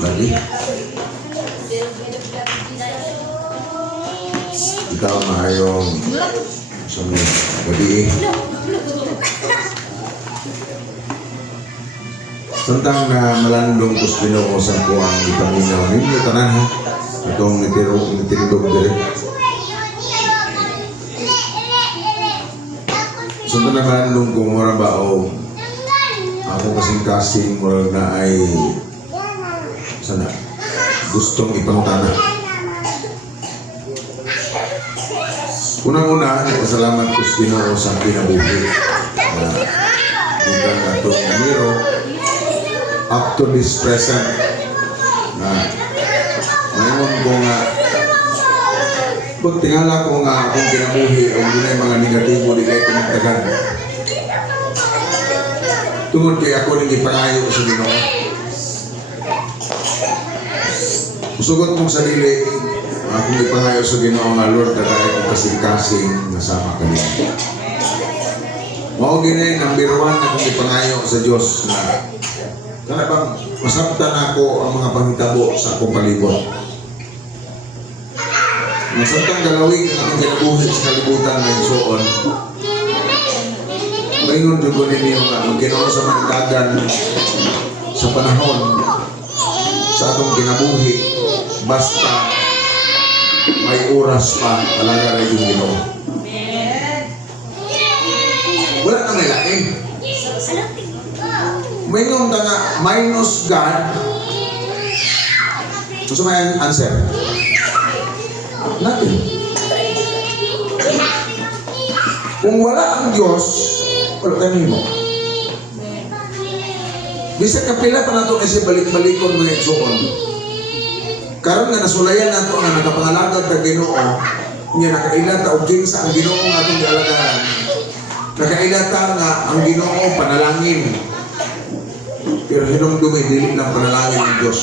Lagi. Ikaw maayong sa mga gabi. Santang na malandong kuspino ko sa kuwang itaminaw ninyo tanan ha. Itong nitiridog dire. Santang na malandong kung mura ba o ako kasing-kasing mura na ay sana gustong ipangtana. Unang-una, salamat ko sa Ginoo sa kinabuhi. Bukan atong namiro up to this present ngayon ko nga pagtingala ko nga akong kinabuhi o ginay mga negatibo di kayo kumagtagan tungod kay ako nang ipangayo sa Ginoo. Usugot mong sarili akong ipangayo sa Ginoo nga Lord kagaya kong kasing-kasing nasama kanina. Mao gini number 1 akong ipangayo sa Dios na kana bang masabtan ako ang mga panghitabo sa akong palibot. Masabtan galawig ang akong kinabuhi sa kalibutan na igsoon. Mayroon jud ko ninyo nga ang Ginoo sa mandagan sa panahon sa atong kinabuhi basta may oras pa talaga rin yung Ginoo. Wala na may laing. Mayroon nga minus God. Gusto mo yung answer? Nothing. Kung wala ang Diyos, wala tayo mo. Bisa kapila pa na ito kasi balik-balikon mga igsoon. Karon nga nasulayan nato nga nakapangalagad na Ginoo, niya nakailata og sa ang Ginoo nga atong gialagahan. Nakailata nga ang Ginoo panalangin. Pero hinumdumi dili lang panalangin ng Diyos.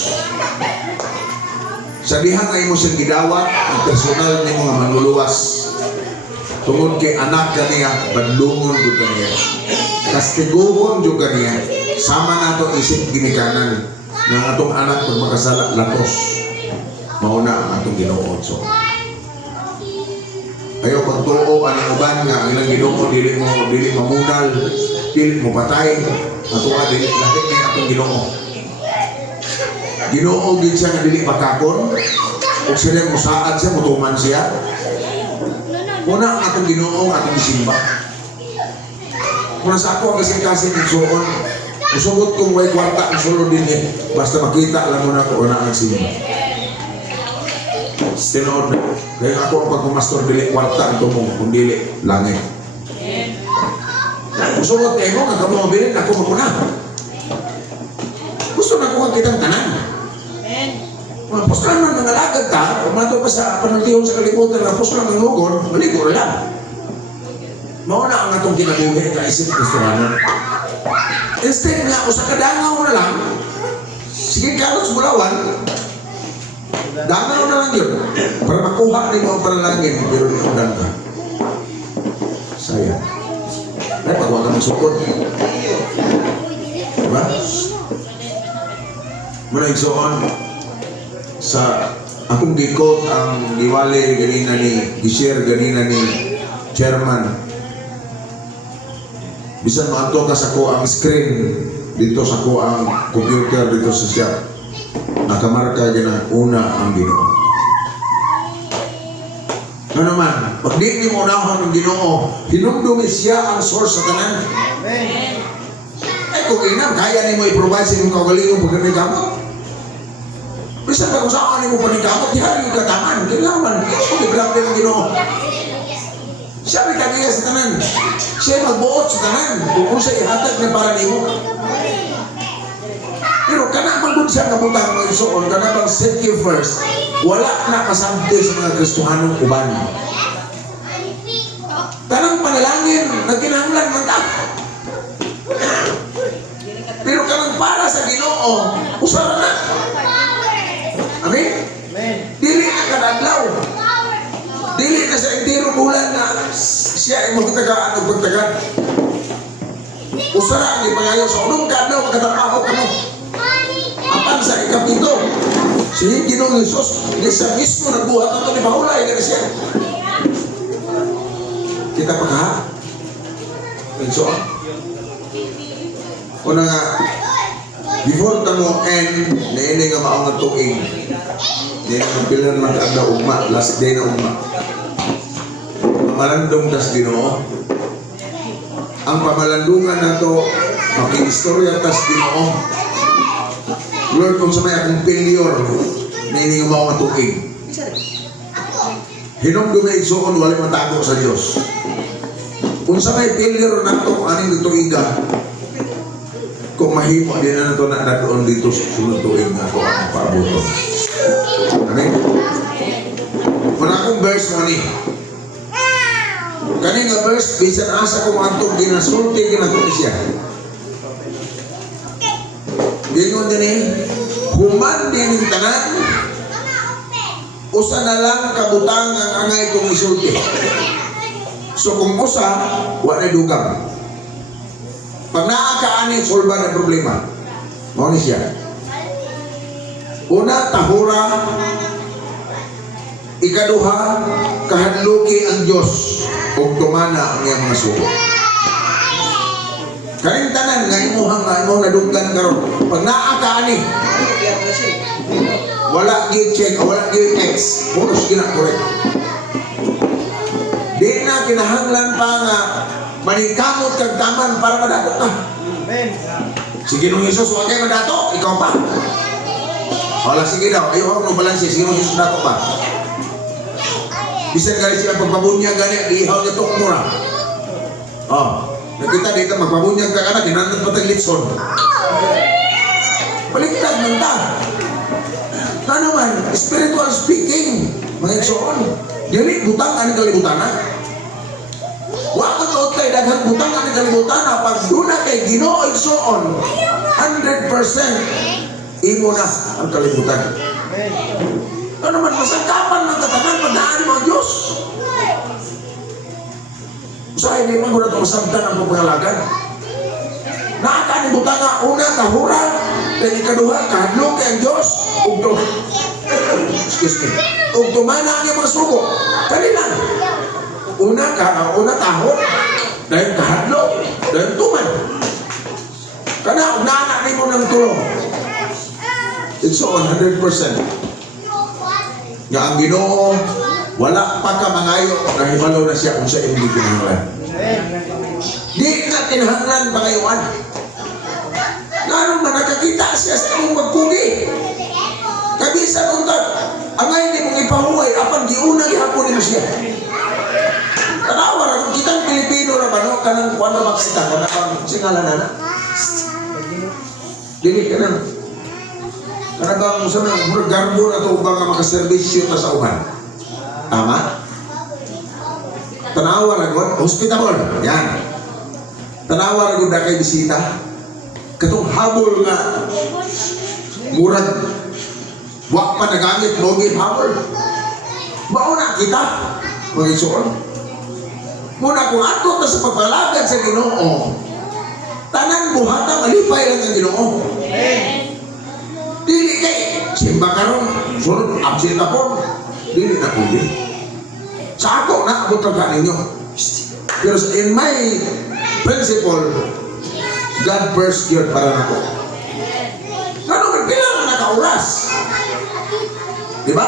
Sa dihang ay mo siyang gidawat ang personal ni mga manluluwas. Tungod kay anak kaniya, badlungon jud kaniya. Kastiguhon jud kaniya. Sama nato isip ginikanan ng atong anak pag makasala latos. Mauna ang atong Ginoo. So, ayaw pagtuo ang uban nga ang ilang Ginoo dili mamunal, dili mo patay. Ato nga dili lahit ni atong Ginoo. Ginoo gid siya nga dili pakakon. Ug sila musaad siya, mutuman siya. Una ang atong Ginoo ang atong isimba. Kung sa ako ang kasing-kasing igsoon, usugot kong way kwarta ang sulod din basta makita lang mo na ko una ang simba. Tinood na. Kaya ako ang pagpumastor dili kwarta ang tumong, kung dili langit. Gusto mo tayo nga kamo mabilin ako muna. Gusto na ko ang kitang tanan. Mga postulan man nangalagad ta, umato pa sa panultihon sa kalibutan na postulan ng lugon, maligo lang. Mauna ang atong kinabuhi ka isip postulan. Instead nga, usa kadangaw na lang, sige kalos bulawan, dangaw na lang yun. Para makuha ni mo ang panalangin, pero di undan ka. Sayang. Ay, pagwag ka magsukod. Diba? Muna igsoon, sa akong gikot ang giwali ganina ni, gishare ganina ni chairman. Bisan maanto ka sa ko ang screen dito sa ko ang computer dito sa siya. Nakamarka gina una ang Ginoo. Ano naman, pag di mo unahon ang Ginoo, hinumdumi siya ang source sa tanan. Amen. Ay kung inam, kaya ni mo i-provide sa inyong kagalingon pag may kamot. Bisan pag usakan ni mo pa ni kamot, di hari yung kataman. Kailangan, kung i-grabe ng Ginoo. Siya may kagaya sa tanan. Siya magbuot sa tanan. Kung siya ihatag na para ni mo. Pero kana man gud siya kabutang mo isuon, kana bang set you first. Wala na kasamti sa mga Kristohanong uban. Tanang panalangin, nagkinahanglan man ta. Pero kanang para sa Ginoo, usara na. Amen? Dili na kadadlaw. Dili na sa entero bulan na siya ay magtagaan o pagtagan. Usara ang ipangayo sa unong kadlaw, magkatrabaho ka mo. Apan sa ikapito, Sige, Ginoong Isus, siya mismo nagbuhat na ito ni Paulay, gano'n siya. Kita pa ka? So, una nga, before tamo end, nainay nga maong nga tuig. Nainay nga pilan mag-agda ugma, last day na ugma. Pamalandong tas Ginoo. Ang pamalandungan na to, makiistorya tas Ginoo. Lord, kung sa may akong failure, nainay nga maong nga tuig. Hinong dumay igsoon, wala matago sa Diyos. Kung sa may failure na ito, aning tuiga, kung mahimo din na ito na doon dito sa sunod tuig na ito ang paabuto. Amen? Kung akong verse mo ni, kani nga verse, bisan asa kong antong ginasulti, ginatuti siya. Gingon din eh, human din yung tanan, usa na lang kabutang ang angay kong isulti. So kung usa, wala na dugang. Pag naakaani, solve na problema. Mao ni siya. Una, tahura. Ikaduha, kahadluki ang Diyos. Ug tumana ang iyang mga suko. Kaning tanan nga imuhang nga imong nadunggan karon. Pag naakaani, wala gyud check, wala gyud X. Punos gina correct. Di na kinahanglan pa nga maningkamot kag taman para madato ka. Amen. Sige nung Isus, huwag kayo madato, ikaw pa. Wala, sige daw, ayaw ako balansi, sige nung Isus dato pa. Bisan gali siya pagpabunyag gani, ihaw niya itong mura. Oh, nakita dito, magpabunyag ka na, kinandan pa taglitson. Baliktad man ta. Ano man, spiritual speaking, mga igsoon. Dili, butang ani kalibutan na. Wa ko tuot kay daghang butang ani kalibutan na. Pag duna kay Ginoo igsoon, 100% imo na ang kalibutan. Ano man, masangkapan ng katanan, pagdaan mga Diyos. Usahay, di man ko na ito masabdan ang pagpangalagan. Nakakani butang nga, una, kahura, dan ikaduha, kahadlok kay ang Diyos, excuse me, ug tumana ang mga sugo. Kanilang. Una tahon, dahil kahadlok, dahil tuman. Kana, naanak ni mo ng tulong. It's on 100%. Nga ang Ginoo, wala pa ka mangayo, nahimalaw na siya kung sa hindi kinahanglan. Di na kinahanglan pangayuan. Lalo man nakakita siya sa imong magkugi. Kabisa untag, angay ni mong ipahuway, apan giuna gihapon mo siya. Tanawa, kung kitang Pilipino na ba, no? Kanang kuwan na makita, kung nakang singalan na na. Dili ka na. Kanang sa mga garbo na ito, ba nga makaservisyo na sa uman. Tama? Tanawa na gud, hospitable. Yan. Tanawa na gud na kay bisita. Katong habol nga, murag, wak pa nagamit, mogi habol. Mauna kita, mga isuon. Muna kung ato na sa pagpalagad sa Ginoo, tanan buhata malipay lang ang Ginoo. Dili kay simba karon sunod absent ako. Dili na kundi. Sa ako na abot ka ninyo. Pero in my principle, God first yun para nako. Kano man bilang nakauras. Diba?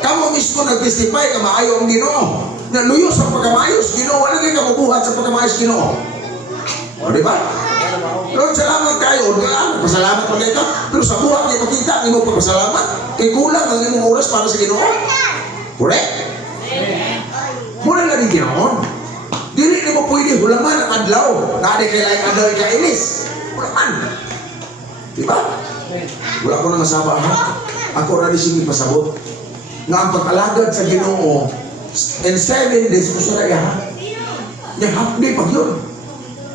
Kamu mismo nag-testify ka maayo ang Ginoo. Na luyos ang pagkamayos Ginoo, wala kay kamubuhat sa pagkamayos Ginoo. O diba? Lord, salamat kayo. Pasalamat pa kayo. Pero sa buhat kayo makita ang imong pagpasalamat. Kay kulang ang imong oras para sa Ginoo. Correct? Muna lang yung Ginoo. Dili ni mo pwede hulaman ang adlaw. Nade kay laing adlaw ikailis. Hulaman. Diba? Wala ko na masaba ha. Ako na disingin pasabot. Nga ang pag-alagad sa Ginoo in 7 days ko siya ha. Yung half day pag yun.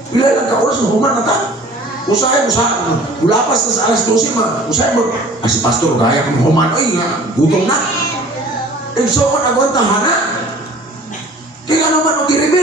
Pila lang ka oras na human na ta. Usahay, ulapas na sa alas 12 ma. Usahay mo, si pastor, gaya kong human. Ay, gutom na. And so on, agwanta hana. Kaya naman,